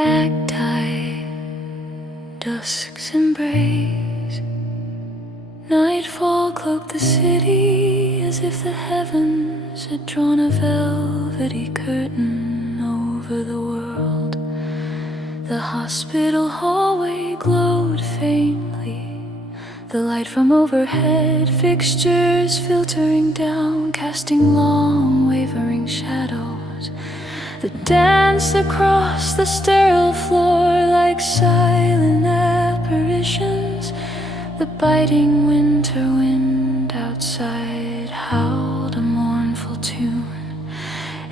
Acti, dusk's embrace. Nightfall cloaked the city as if the heavens had drawn a velvety curtain over the world. The hospital hallway glowed faintly, the light from overhead fixtures filtering down, casting long wavering shadows that dance across the sterile floor like silent apparitions. The biting winter wind outside howled a mournful tune,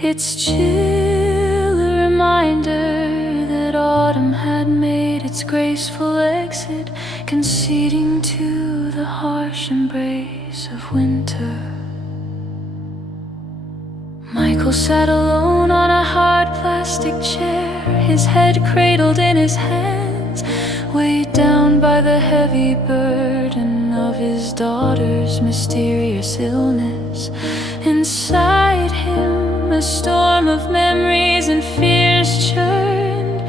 its chill a reminder that autumn had made its graceful exit, conceding to the harsh embrace of winter. Michael sat alone on a hard plastic chair, his head cradled in his hands, weighed down by the heavy burden of his daughter's mysterious illness. Inside him, a storm of memories and fears churned,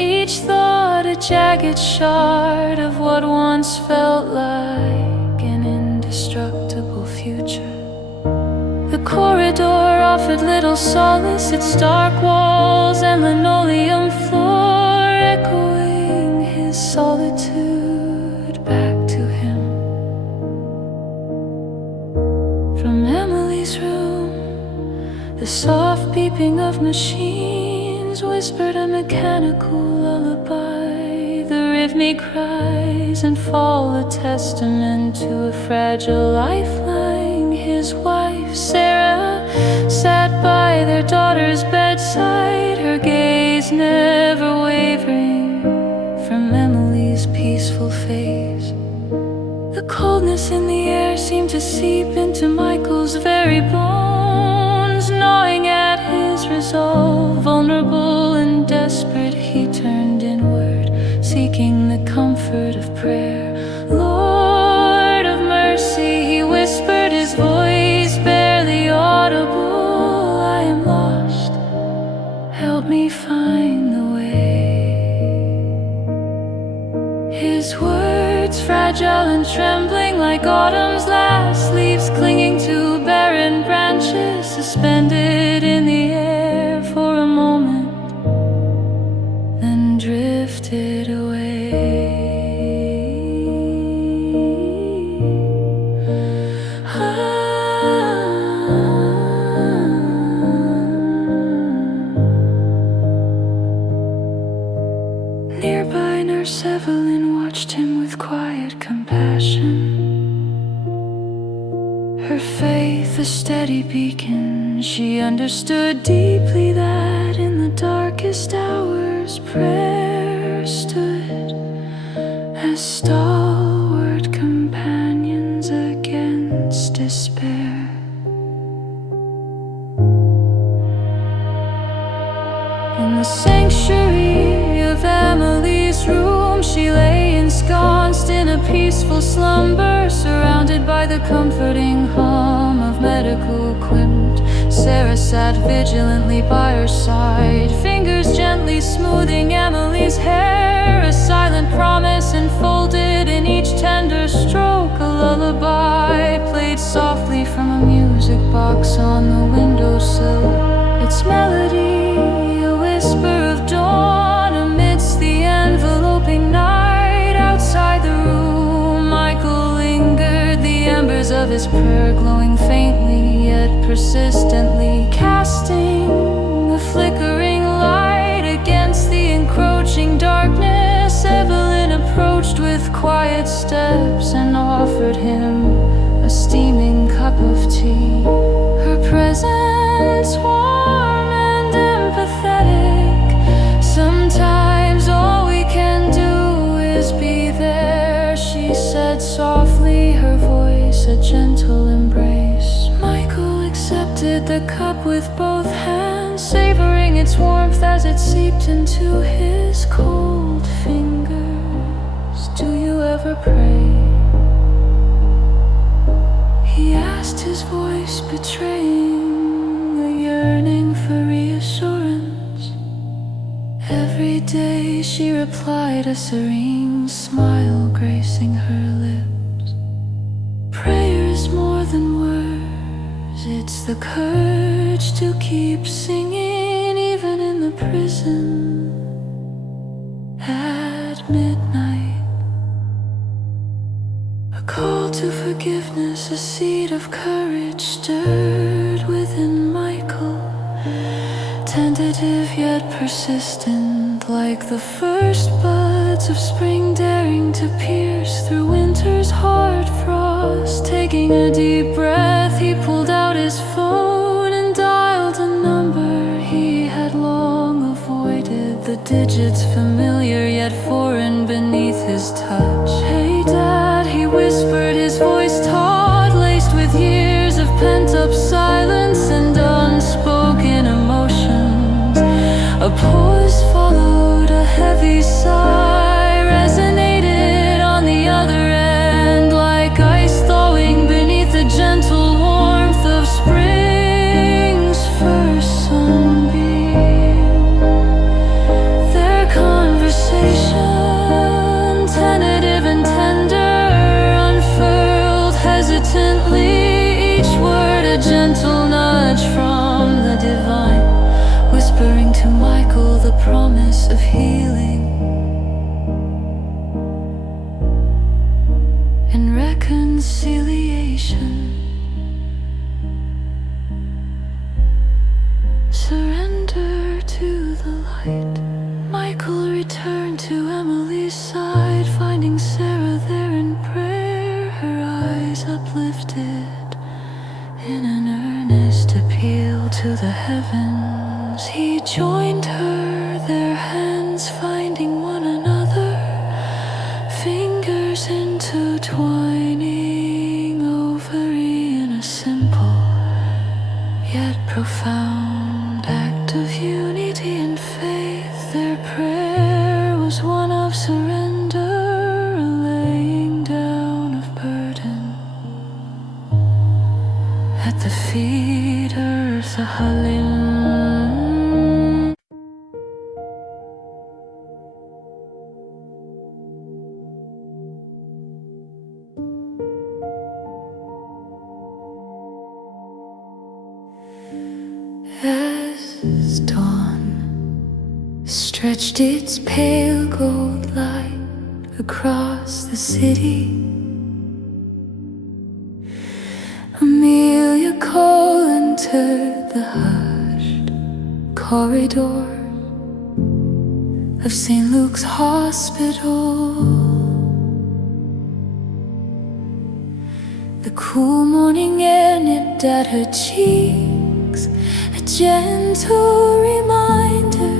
each thought a jagged shard of what once felt like an indestructible future. The corridor offered little solace, its dark walls and linoleum floor echoing his solitude back to him. From Emily's room, the soft beeping of machines whispered a mechanical lullaby. The rhythmic cries and fall a testament to a fragile lifeline. His wife, Sarah, sat by their daughter's bedside, her gaze never wavering from Emily's peaceful face. The coldness in the air seemed to seep into Michael's very bones, gnawing at his resolve. Vulnerable and desperate, he turned inward, seeking the comfort of prayer. Lord of mercy, he whispered, his voice barely audible. I am lost, help me find the way. His words fragile and trembling like autumn's last leaves clinging to barren branches, suspended in the air for a moment, then drifted away. Nearby, Nurse Evelyn watched him with quiet compassion, her faith a steady beacon. She understood deeply that in the darkest hours prayer stood as stalwart companions against despair. In the sanctuary of Emily's room, she lay ensconced in a peaceful slumber, surrounded by the comforting hum of medical equipment. Sarah sat vigilantly by her side, fingers gently smoothing Emily's hair, a silent promise enfolded in each tender stroke. A lullaby played softly from a music box on the windowsill, its melody a whisper of dawn amidst the enveloping night. Outside the room, Michael lingered, the embers of his prayer glowing faintly yet persistently, casting a flickering light against the encroaching darkness. Evelyn approached with quiet steps and offered him a steaming cup of tea, her presence warm and empathetic. Sometimes all we can do is be there, she said softly, her voice a gentle embrace. Michael accepted the cup with both hands, savoring its warmth as it seeped into his cold fingers. Do you ever pray? He asked, his voice betraying a yearning for reassurance. Every day Gently she replied, a serene smile gracing her lips. Prayer is more than words, it's the courage to keep singing even in the prison at midnight. A call to forgiveness, a seed of courage stirred within Michael, tentative yet persistent, like the first buds of spring daring to pierce through winter's hard frost. Taking a deep breath, he pulled out his phone and dialed a number he had long avoided, the digits familiar yet foreign beneath his touch. Hey Dad, he whispered, his voice taut, laced with years of pent-up silence and unspoken emotions. A pause followed, a heavy sigh resonated on the other end, like ice thawing beneath the gentle warmth of spring's first sunbeam. Their conversation, tentative and tender, unfurled hesitantly, each word a gentle nudge from the divine, whispering to Michael the promise of healing and reconciliation. Surrender to the light. Michael returned to Emily's side, finding Sarah there in prayer, her eyes uplifted in an earnest appeal to the heavens. He joined her, their hands finding one another, fingers intertwining ovary in a simple yet profound act of unity and faith. Their prayer was one of surrender, a laying down of burden at the feet earth a halim. As dawn stretched its pale gold light across the city, Amelia Cole entered the hushed corridor of St. Luke's Hospital. The cool morning air nipped at her cheeks, a gentle reminder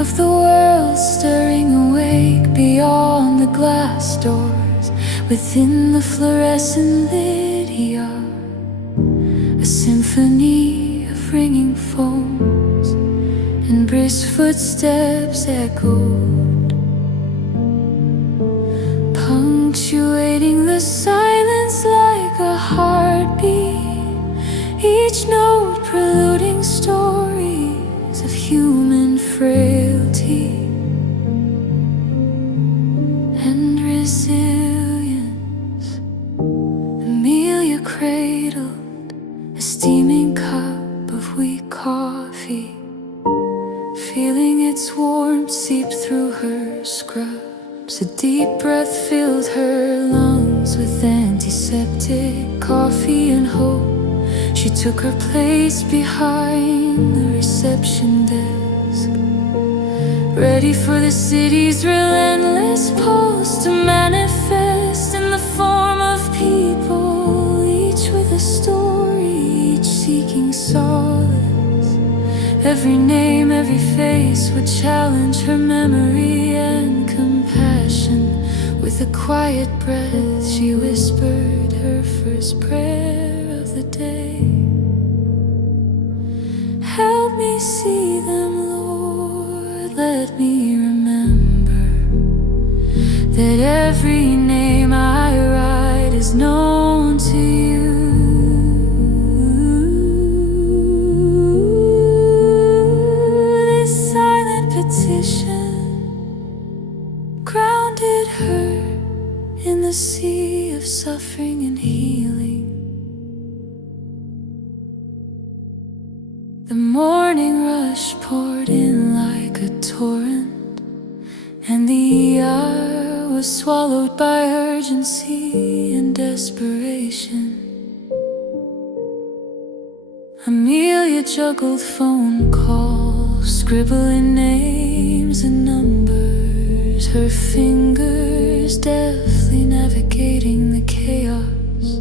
of the world stirring awake beyond the glass doors. Within the fluorescent lit yard, a symphony of ringing phones and brisk footsteps echoed, punctuating the silence like a heartbeat, each note preluding stories of human frailty and resilience. Amelia cradled a steaming cup of weak coffee, feeling its warmth seep through her scrubs. A deep breath filled her lungs with antiseptic coffee and hope. She took her place behind the reception desk, ready for the city's relentless pulse to manifest in the form of people, each with a story, each seeking solace. Every name, every face would challenge her memory and compassion. With a quiet breath, she whispered her first prayer of the day. Help me see them, Lord, let me remember that every name I write is known to you. This silent petition the sea of suffering and healing. The morning rush poured in like a torrent, and the hour was swallowed by urgency and desperation. Amelia juggled phone calls, scribbling names and numbers, her fingers deftly navigating the chaos.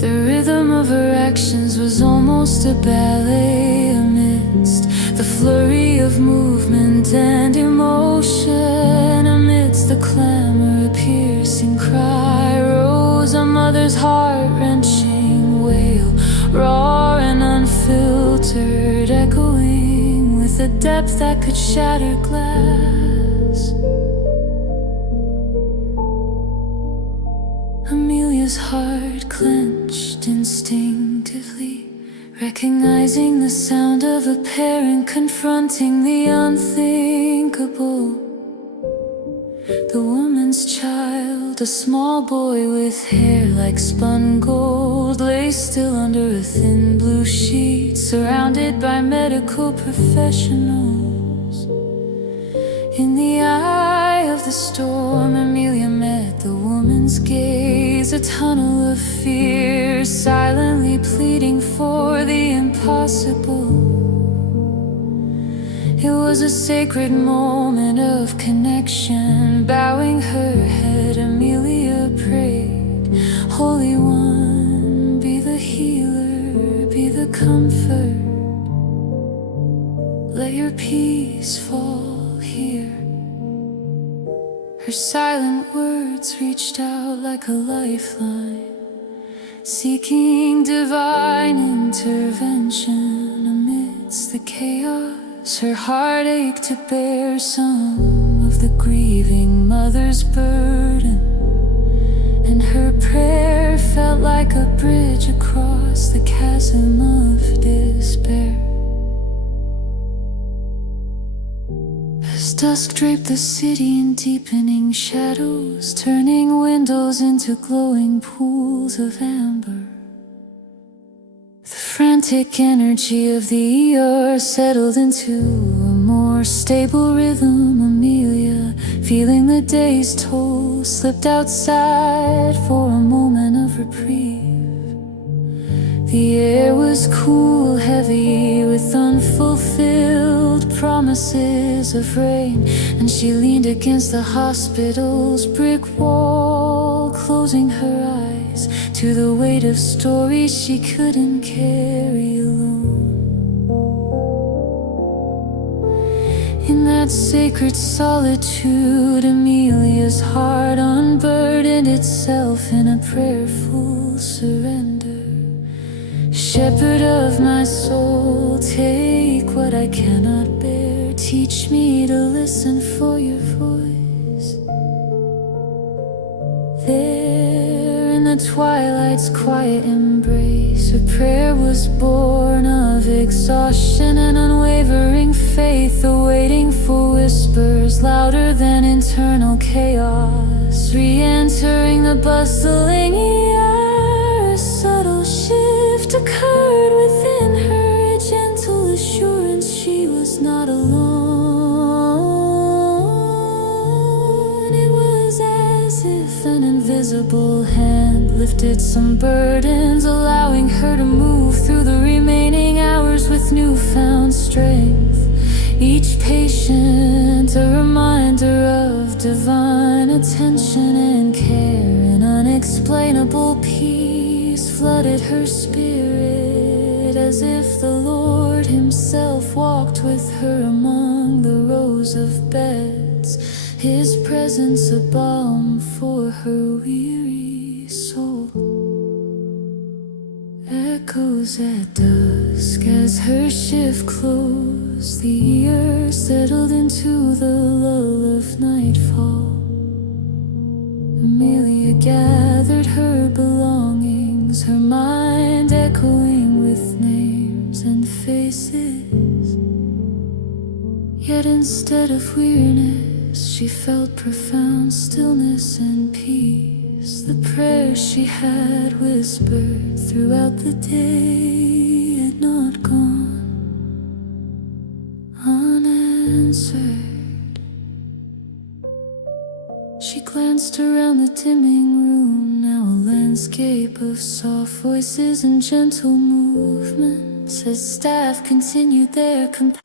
The rhythm of her actions was almost a ballet amidst the flurry of movement and emotion. Amidst the clamor, a piercing cry rose, a mother's heart-wrenching wail, raw and unfiltered, echoing with a depth that could shatter glass. Amelia's heart clenched instinctively, recognizing the sound of a parent confronting the unthinkable. The woman's child, a small boy with hair like spun gold, lay still under a thin blue sheet, surrounded by medical professionals. In the eye of the storm, Amelia met the woman's gaze, a tunnel of fear, silently pleading for the impossible. It was a sacred moment of connection. Bowing her head, Amelia prayed, Holy One, be the healer, be the comfort. Let your peace fall here. Her silent words reached out like a lifeline, seeking divine intervention amidst the chaos. Her heart ached to bear some of the grieving mother's burden, and her prayer felt like a bridge across the chasm of despair. As dusk draped the city in deepening shadows, turning windows into glowing pools of amber, the frantic energy of the earth settled into a more stable rhythm. Amelia, feeling the day's toll, slipped outside for a moment of reprieve. The air was cool, heavy with unfulfilled promises of rain, and she leaned against the hospital's brick wall, closing her eyes to the weight of stories she couldn't carry alone. In that sacred solitude, Amelia's heart unburdened itself in a prayerful surrender. Shepherd of my soul, take what I cannot bear. Teach me to listen for your voice. There in the twilight's quiet embrace, her prayer was born of exhaustion and unwavering faith, awaiting for whispers louder than internal chaos. Re-entering the bustling air, a subtle shift occurred within her, a gentle assurance she was not alone. It was as if an invisible hand lifted some burdens, allowing her to move through the remaining hours with newfound strength. Each patient a reminder of divine attention and care. An unexplainable peace flooded her spirit, as if the Lord himself walked with her among the rows of beds, his presence a balm for her weary soul. Echoes at dusk as her shift closed, the earth settled into the lull of nightfall. Amelia gathered her belongings, her mind echoing with names and faces. Yet instead of weariness, she felt profound stillness and peace. The prayers she had whispered throughout the day had not gone unanswered. She glanced around the dimming room, now a landscape of soft voices and gentle movements as staff continued their compassion.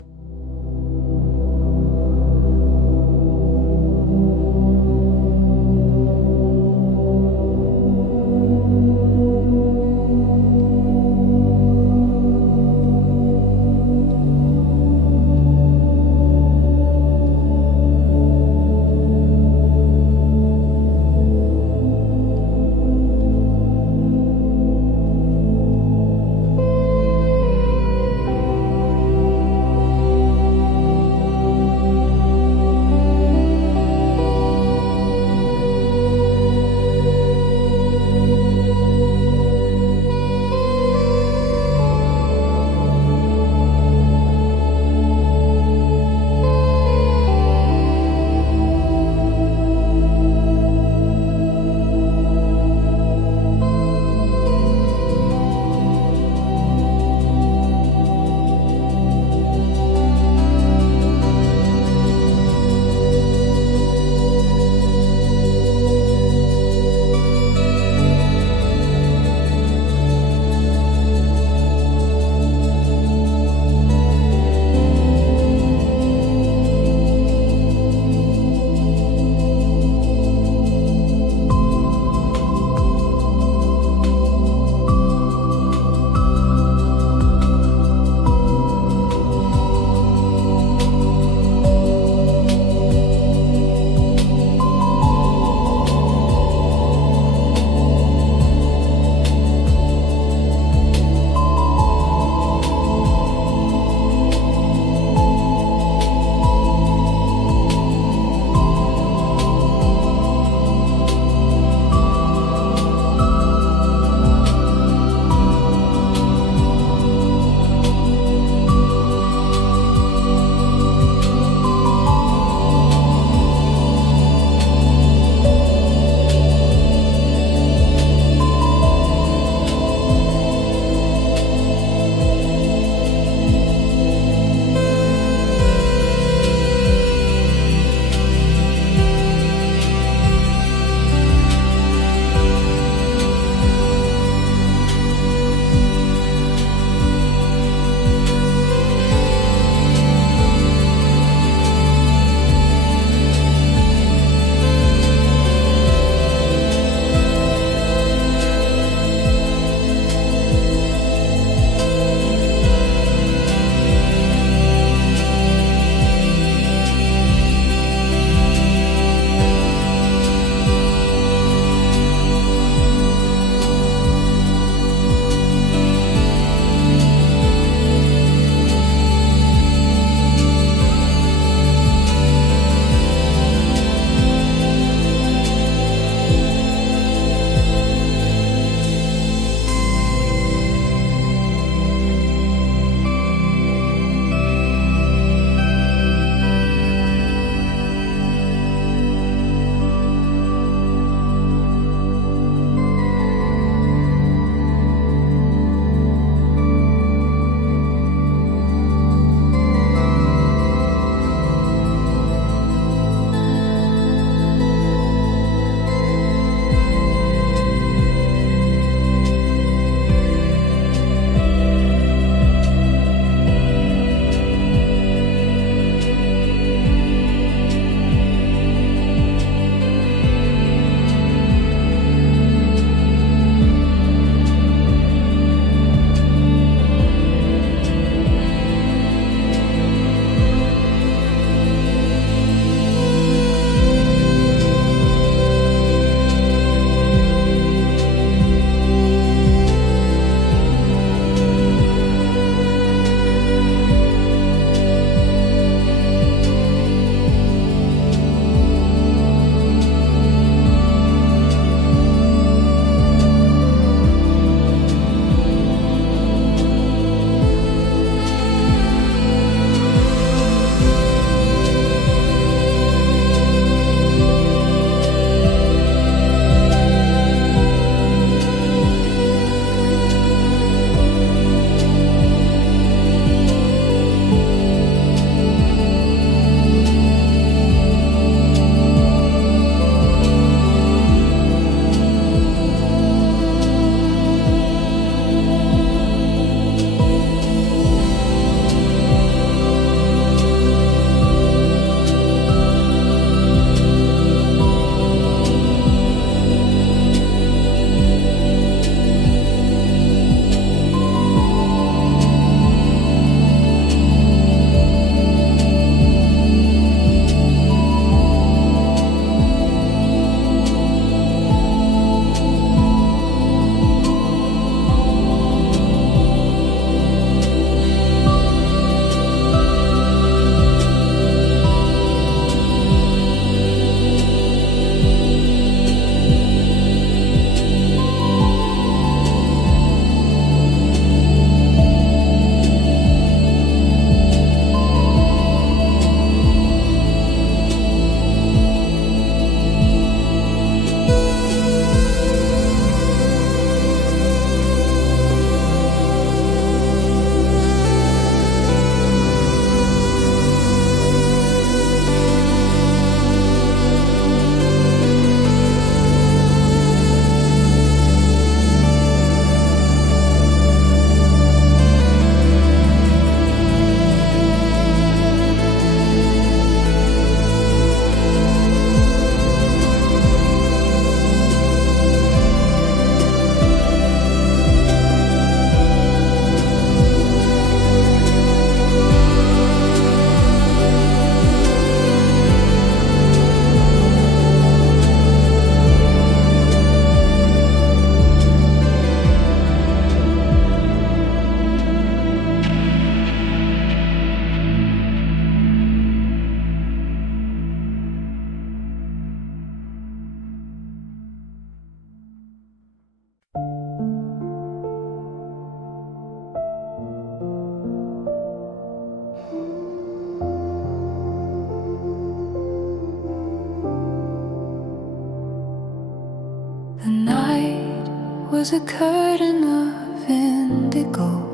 was a curtain of indigo,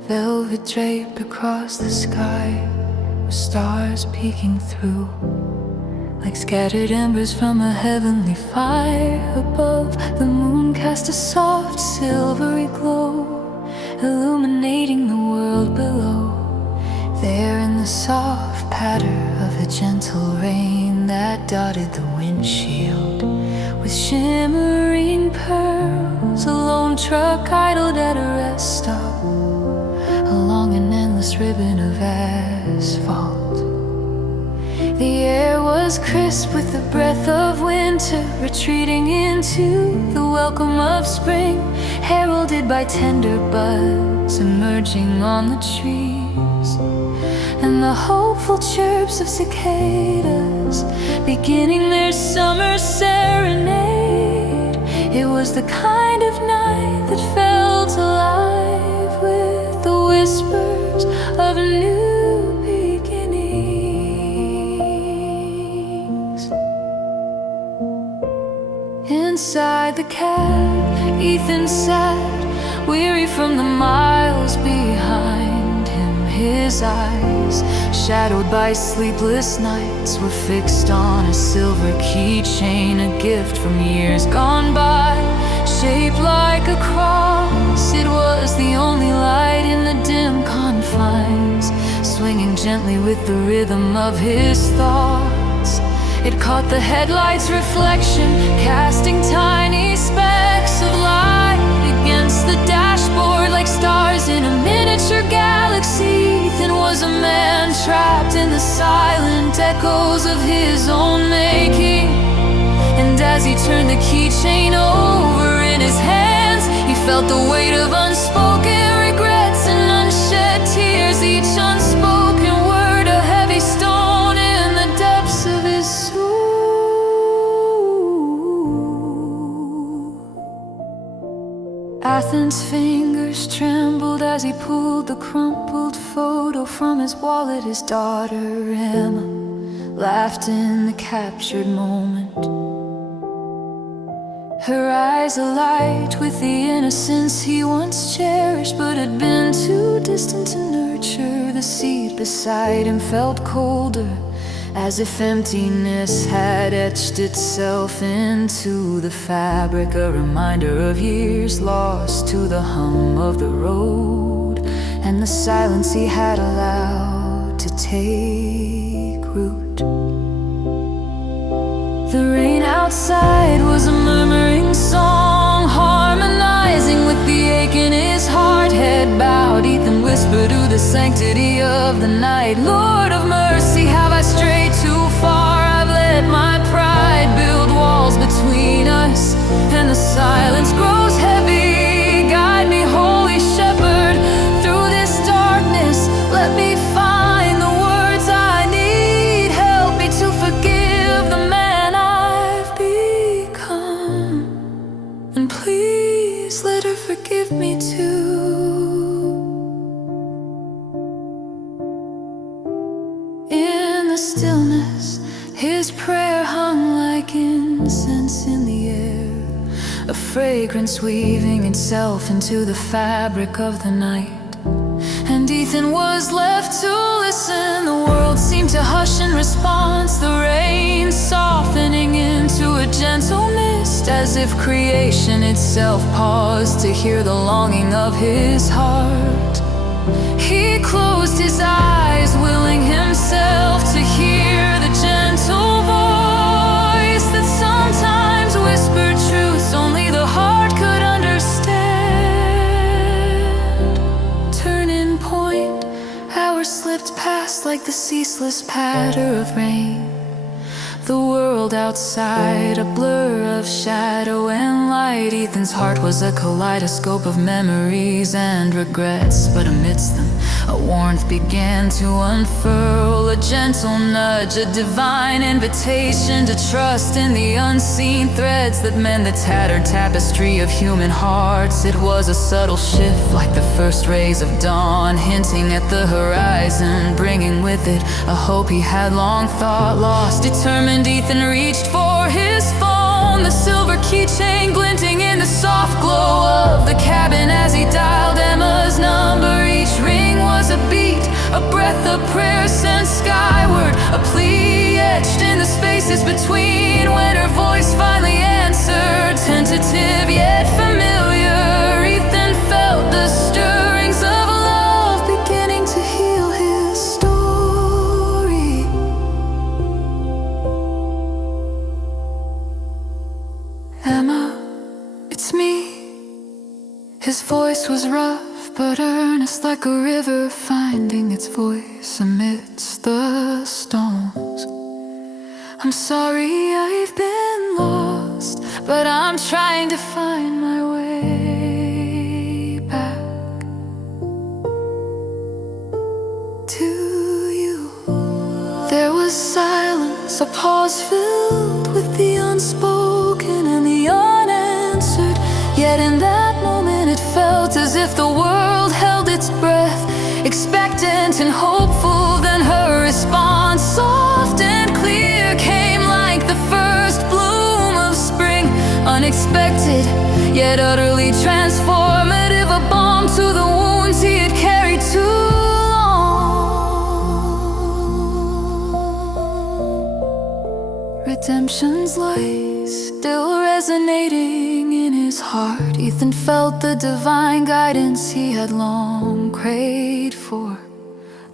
velvet draped across the sky, with stars peeking through, like scattered embers from a heavenly fire. Above, the moon cast a soft silvery glow, illuminating the world below. There in the soft patter of a gentle rain that dotted the windshield, with shimmering pearls, a lone truck idled at a rest stop, along an endless ribbon of asphalt. The air was crisp with the breath of winter, retreating into the welcome of spring, heralded by tender buds emerging on the trees, and the hopeful chirps of cicadas beginning their summer serenade. It was the kind of night that felt alive with the whispers of a new inside the cab. Ethan sat, weary from the miles behind him. His eyes, shadowed by sleepless nights, were fixed on a silver keychain, a gift from years gone by, shaped like a cross. It was the only light in the dim confines, swinging gently with the rhythm of his thoughts. It caught the headlights' reflection, casting tiny specks of light against the dashboard like stars in a miniature galaxy. Ethan was a man trapped in the silent echoes of his own making. And as he turned the keychain over in his hands, he felt the weight of unspoken regrets and unshed tears. Each unspoken word a heavy stone in the depths of his soul. Athens' fingers trembled as he pulled the crumpled photo from his wallet. His daughter Emma laughed in the captured moment, her eyes alight with the innocence he once cherished, but had been too distant to nurture. The seat beside him felt colder, as if emptiness had etched itself into the fabric, a reminder of years lost to the hum of the road and the silence he had allowed to take root. The rain outside was a murmuring song, harmonizing with the ache in his heart. Head bowed, Ethan whispered to the sanctity of the night, Lord of mercy, have I strayed too far? I've let my pride build walls between us, and the silence grows heavy. Guide me, Holy Shepherd, through this darkness. Let me find the words I need. Help me to forgive the man I've become, and please let her forgive me too. In the stillness, his prayer hung like incense in the air, a fragrance weaving itself into the fabric of the night. And Ethan was left to listen. The world seemed to hush in response, the rain softening into a gentle mist, as if creation itself paused to hear the longing of his heart. He closed his eyes, willing himself to hear the gentle voice that sometimes whispered truths only the heart could understand. Turning point, hours slipped past like the ceaseless patter of rain. The world outside, a blur of shadow and light. Ethan's heart was a kaleidoscope of memories and regrets, but amidst them, a warmth began to unfurl, a gentle nudge, a divine invitation to trust in the unseen threads that mend the tattered tapestry of human hearts. It was a subtle shift, like the first rays of dawn, hinting at the horizon, bringing with it a hope he had long thought lost. Determined, Ethan reached for his phone. phone, the silver keychain glinting in the soft glow of the cabin as he dialed Emma's number. Each ring was a beat, a breath of prayer sent skyward, a plea etched in the spaces between. When her voice finally answered, tentative yet familiar, Ethan felt the stirrings of love beginning to heal his story. Emma, it's me. His voice was rough but earnest, like a river finding its voice amidst the storms. I'm sorry I've been lost, but I'm trying to find my way back to you. There was silence, a pause filled with the unspoken and the unanswered. Yet in that moment it felt as if the world held its breath, expectant and hopeful. Then her response, soft and clear, came like the first bloom of spring. Unexpected, yet utterly transformative, a balm to the wounds he had carried too long. Redemption's light still resonating in his heart. Ethan felt the divine guidance he had long prayed for.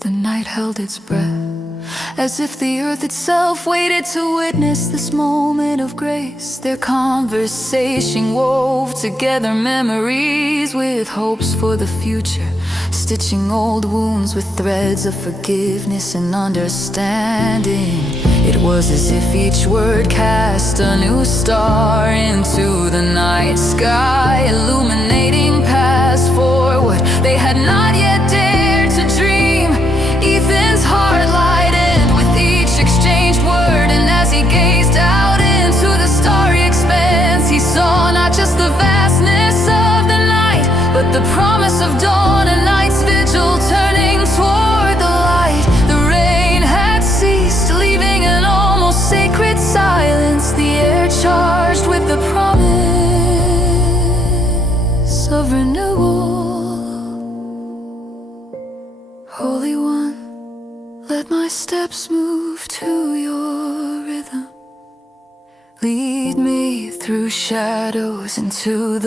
The night held its breath, as if the earth itself waited to witness this moment of grace. Their conversation wove together memories with hopes for the future, stitching old wounds with threads of forgiveness and understanding. It was as if each word cast a new star into the night sky, illuminating paths forward they had not yet dared to dream. Ethan's heart lightened with each exchanged word, and as he gazed out into the starry expanse, he saw not just the vastness of the night, but the promise of dawn, a night's vigil turning toward the light. The rain had ceased, leaving an almost sacred silence, the air charged with the promise of renewal. Holy One, let my steps move to your rhythm. Lead me through shadows into the